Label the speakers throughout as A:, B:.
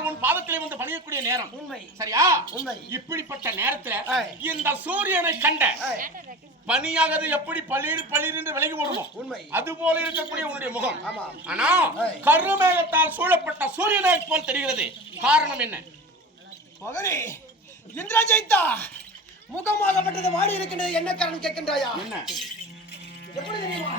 A: வந்து பணியக்கூடிய நேரம்.
B: உண்மை.
A: சரியா?
B: உண்மை.
A: இப்படிப்பட்ட நேரத்துல. இந்த சூரியனை கண்ட பனியாகது எப்படி பளிர் பளிர் என்று விலகி ஓடுமோ?
B: உண்மை.
A: அது போல இருக்கக்கூடிய உன்னுடைய முகம். ஆனா. கருமேகத்தால் சூழப்பட்ட சூரியனை போல் தெரிகிறது. காரணம் என்ன?
B: மகனே இந்திரா ஜெயித்தா? முகமாகப்பட்டது வாடி இருக்கின்றது என்ன காரணம் கேட்கின்றாயா?
A: என்ன?
B: எப்படி தெரியுமா?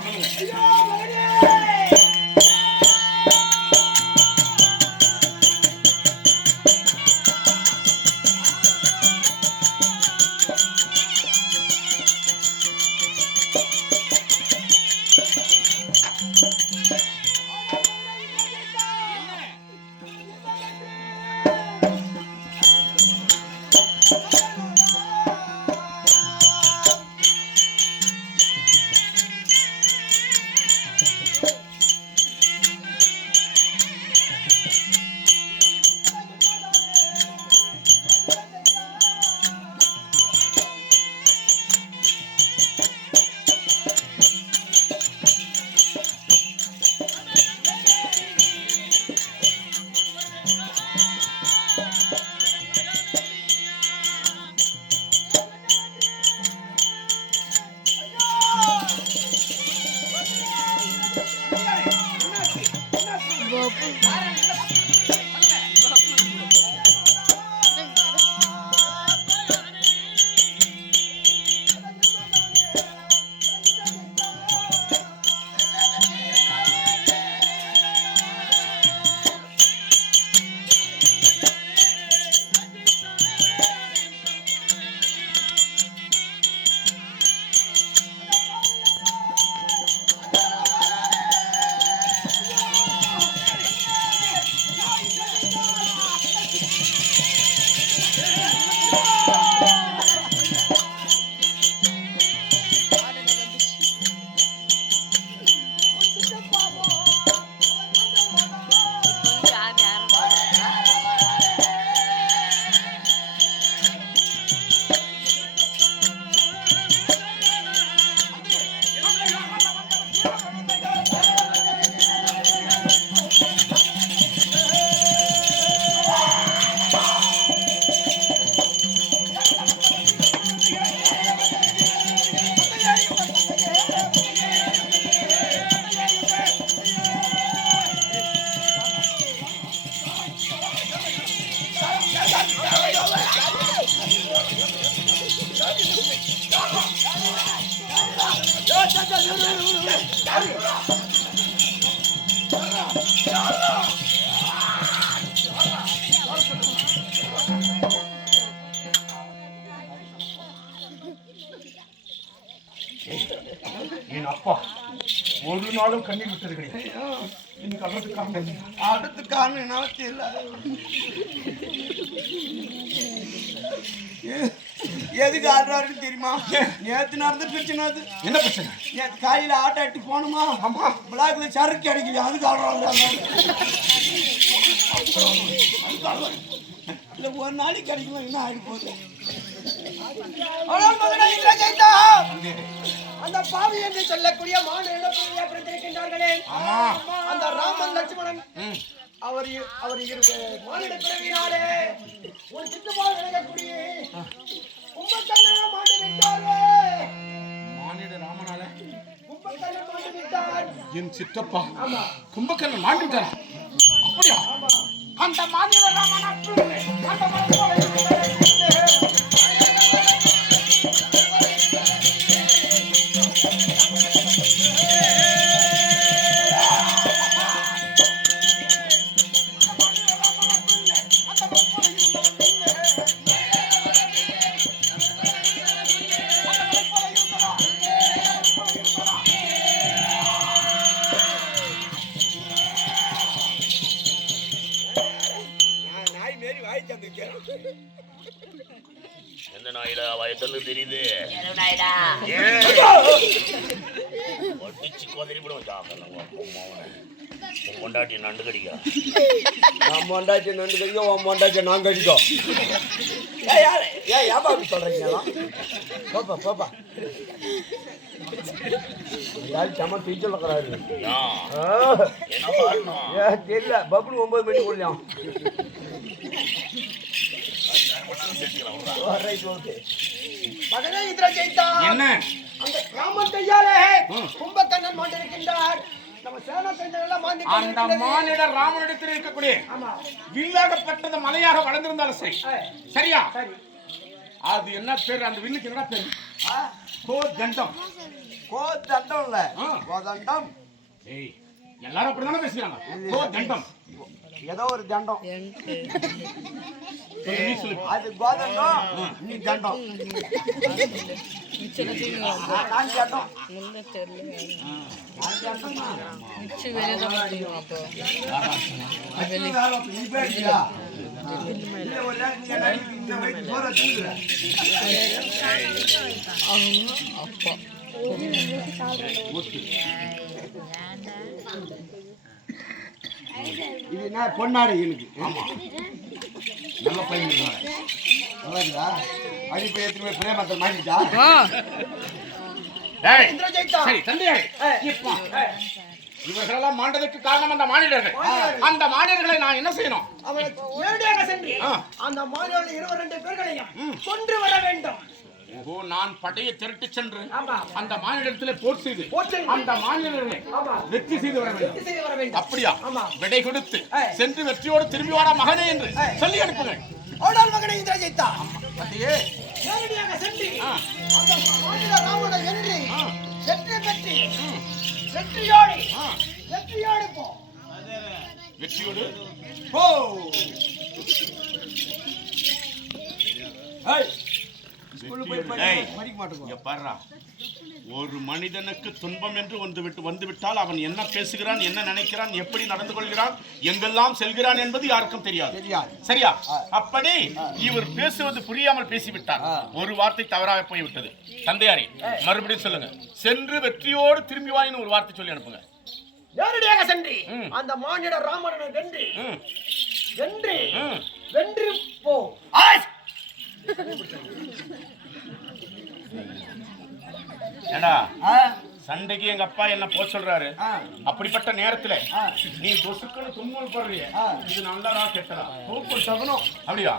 B: காரணம் மகனே
A: ஒரு நாளும் கண்ணீர் விட்டது கிடையாது அழுறதுக்கு காரணம் என்ன?
B: அடுத்த காரணம் என்னால தெரியல. எதுக்கு ஆடுறாருன்னு தெரியுமா? நேத்து நடந்த பிரச்சனை அது.
A: என்ன பிரச்சனை?
B: நேத்து காலையில ஆட்டோ ஆட்டி போகணுமா
A: ஆமா.
B: பிளாக்ல சரக்கு கிடைக்கல அதுக்கு ஆடுறாங்க. இல்ல ஒரு நாளைக்கு கிடைக்குமா என்ன ஆகி போகுது? அந்த பாவி என்று சொல்லக்கூடிய மாநில பிறந்திருக்கின்றார்களே அந்த ராமன் லட்சுமணன்.
A: ம்.
B: அவர் அவர் மாநில பிறவினாலே ஒரு சித்தமாக விளங்கக்கூடிய கும்பக்கண்ணனை மாட்டி விட்டாரே
A: மானிட ராமனால?
B: கும்பக்கண்ணன் விட்டார்
A: என் சித்தப்பா.
B: ஆமா.
A: கும்பகர்ணன் மாண்டிட்டாரா அப்படியா? அந்த மாநில ராமனா அந்த
C: எருநாயிடா
D: ஒட்டிச்சு கொதறிவிடும் உன் நண்டு கடிக்கா
B: நான் நண்டு கடிக்க உன் மொண்டாச்சி நான் கடிக்கோ ஏய் யாரு ஏப்பா அப்படி சொல்றீங்க போப்பா போப்பா யாரு செம்ம டீச்சர் இருக்கிறாரு ஏ தெரியல பப்புனு ஒன்பது மணிக்கு
C: மகனே இந்திரஜெயித்தா
A: என்ன?
C: அந்த கிராமத்தையாலே
A: ம்.
C: கும்பகர்ணன் மாண்டிருக்கின்றார் நம்ம சேனா செஞ்சதெல்லாம் மாண்டி
A: அந்த. மானிடர் ராமனிடத்தில் இருக்கக்கூடிய வில்லாகப்பட்டது மலையாக வளர்ந்திருந்தாலும் சரி. சரியா?
C: சரி.
A: அது என்ன பேர்? அந்த வில்லுக்கு என்ன பேர்? கோ தண்டம்
C: கோதண்டம் இல்ல.
A: ஆ.
C: கோதண்டம்.
A: ஏய் எல்லாரும் அப்படிதானே பேசுறாங்க? கோ தண்டம்.
C: ஏதோ ஒரு தண்டம். அது கோதண்டம் நீ தண்டம். நான் இது என்ன பொன்னாடு எனக்கு
A: ஆமா. நல்ல பையன் இருக்காங்க.
C: நல்லாக்குதா அடி போய் எடுத்துட்டு போய் பிரேமத்தை மாட்டிட்டா
A: இவர்களெல்லாம் மாண்டதுக்கு காரணம் அந்த மாநிலர்கள். அந்த மாநிலர்களை நான் என்ன செய்யணும்?
C: நேரடியாக சென்று. அந்த மாநில இருவர் ரெண்டு பேர்களையும். கொன்று வர வேண்டும்.
A: ஓஹோ நான் படையை திரட்டி சென்று அந்த மாநிலத்திலே போர் செய்து. அந்த மாநிலர்களை
C: ஆமா
A: வெற்றி செய்து வர வேண்டும் அப்படியா. விடை கொடுத்து. சென்று வெற்றியோடு திரும்பி வாடா மகனே என்று. சொல்லி அனுப்புங்கள்
C: ஓடால் மகனை இந்திரஜெயித்தா
A: பத்தியே
C: நேரடியாக சென்று. அந்த மாநில ராமனை வென்று. வெற்றி பெற்று வெற்றியோடு. வெற்றியோடு போ
A: வெற்றியோடு
C: போ ஏய்
A: ஒரு மனிதனுக்கு துன்பம் என்று வந்து விட்டு வந்து விட்டால் அவன் என்ன பேசுகிறான் என்ன நினைக்கிறான் எப்படி நடந்து கொள்கிறான் எங்கெல்லாம் செல்கிறான் என்பது யாருக்கும் தெரியாது. சரியா? அப்படி இவர் பேசுவது புரியாமல் பேசிவிட்டார். ஒரு வார்த்தை தவறாக போய்விட்டது. தந்தையாரே மறுபடியும் சொல்லுங்க. சென்று வெற்றியோடு திரும்பி வாயின்னு ஒரு வார்த்தை சொல்லி அனுப்புங்க.
C: நேரடியாக சென்று. அந்த மாநில ராமனை வென்று வென்று. வென்று போ.
A: ஏண்டா? சண்டைக்கு எங்க அப்பா என்ன போக சொல்றாரு? அப்படிப்பட்ட நேரத்துல. நீ தொசுக்குன்னு தும்மல் போடுறிய. இது நல்லதா கெட்டதா?
C: சூப்பு சகுனம்.
A: அப்படியா?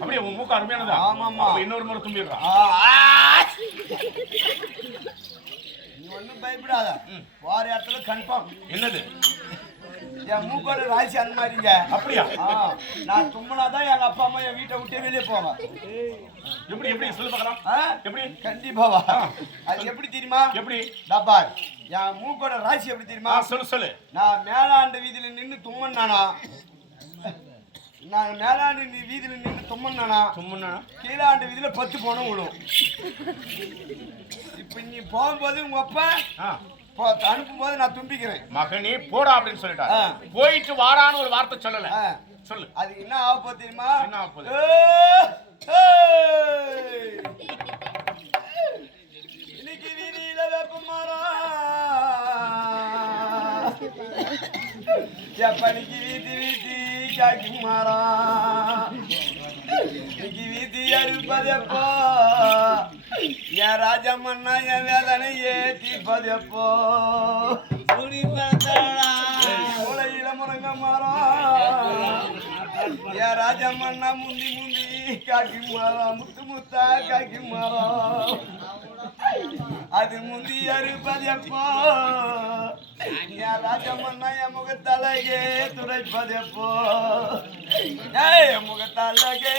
A: அப்படியே உன் மூக்கு அருமையானதா?
C: ஆமாம்மா.
A: அப்ப இன்னொரு முறை தும்பிடுறா.
C: ஆ, ஆ. நீ ஒண்ணும் பயப்படாத. வார இடத்துல கன்ஃபார்ம்
A: என்னது?
C: என் மூக்கோட ராசி அந்த மாதிரிங்க.
A: அப்படியா?
C: நான் தும்முனாதான் எங்க அப்பா அம்மா என் வீட்டை விட்டே வெளியே போவேன்.
A: எப்படி எப்படி? சொல்லு பார்க்கலாம்? எப்படி?
C: கண்டிப்பாவா? அது எப்படி தெரியுமா?
A: எப்படி?
C: டப்பா என் மூக்கோட ராசி எப்படி தெரியுமா?
A: சொல்லு சொல்லு.
C: நான் மேலாண்ட வீதியில நின்று தும்மன்னானா நான் மேலாண்டு நீ வீதியில நின்று தும்மன்னானா
A: சும்மா
C: கீழாண்டு வீதியில பத்து போனம் விடும். இப்ப நீ போகும்போது உங்க அப்பா
A: ஆ
C: போ- அனுப்பும்போது நான் தும்பிக்கிறேன்
A: மகனே போடா அப்படின்னு சொல்லிட்டா
C: ஆ.
A: போயிட்டு வாடான்னு ஒரு வார்த்தை சொல்லல. சொல்லு.
C: அதுக்கு என்ன ஆக போகுது தெரியுமா?
A: என்ன ஆகப் போகுது?
C: இன்னைக்கு வீதியில வேப்பமரம் எப்பனிக்கு வீதி வீதி காக்கி மரம் இன்னைக்கு வீதி அறுப்பதப்போ என் ராஜமன்னா என் வேதனை ஏத்திப்பதப்போ மூளையில முருங்க மரம் என் ராஜமன்னா முந்தி முந்தி காக்கி மரம் முத்து முத்தா காக்கி மரம் அது முந்தி அறுப்பதப்போ ராஜமன்னா என் முகத்தலகே துடைப்பதப்போ என் முகத்தலகே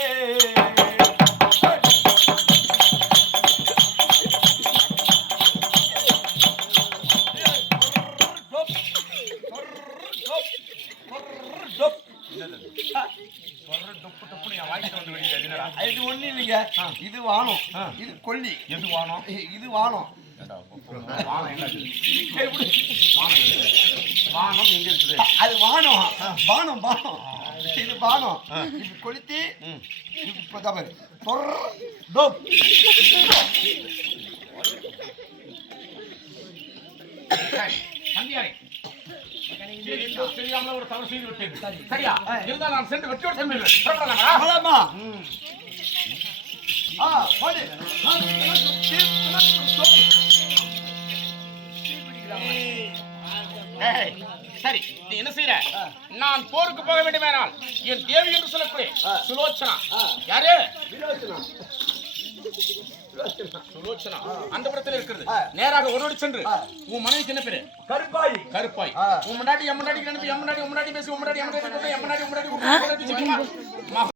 C: இது ஒண்ணு இல்லைங்க இது வானம். இது கொல்லி.
A: எது வானம்?
C: இது வானம்.
A: வானம் எங்க? இருக்குது
C: அது வானம் வானம் வானம் இது வானம் இது கொளுத்தி.
A: தெரிந்தோ தெரியாமலோ ஒரு தவறு செய்து விட்டேன். சரியா? இருந்தால் நான் சென்று. புறப்படலாமா?
C: போலாமா?
A: ம்.
C: ஆ, போடு.
A: சரி நீ என்ன செய்யற நான் போருக்கு போக வேண்டுமானால் என் தேவி என்று சொல்லக்கூடிய சுலோச்சனா. யாரு? சுலோச்சனா. அந்த புறத்தில் இருக்கிறது. நேராக ஒருவடி சென்று உன் மனைவிக்கு என்ன பேரு?
C: கருப்பாய்.
A: கருப்பாய். உன் முன்னாடி என் முன்னாடி நினைப்பு என் முன்னாடி பேசி முன்னாடி என் முன்னாடி முன்னாடி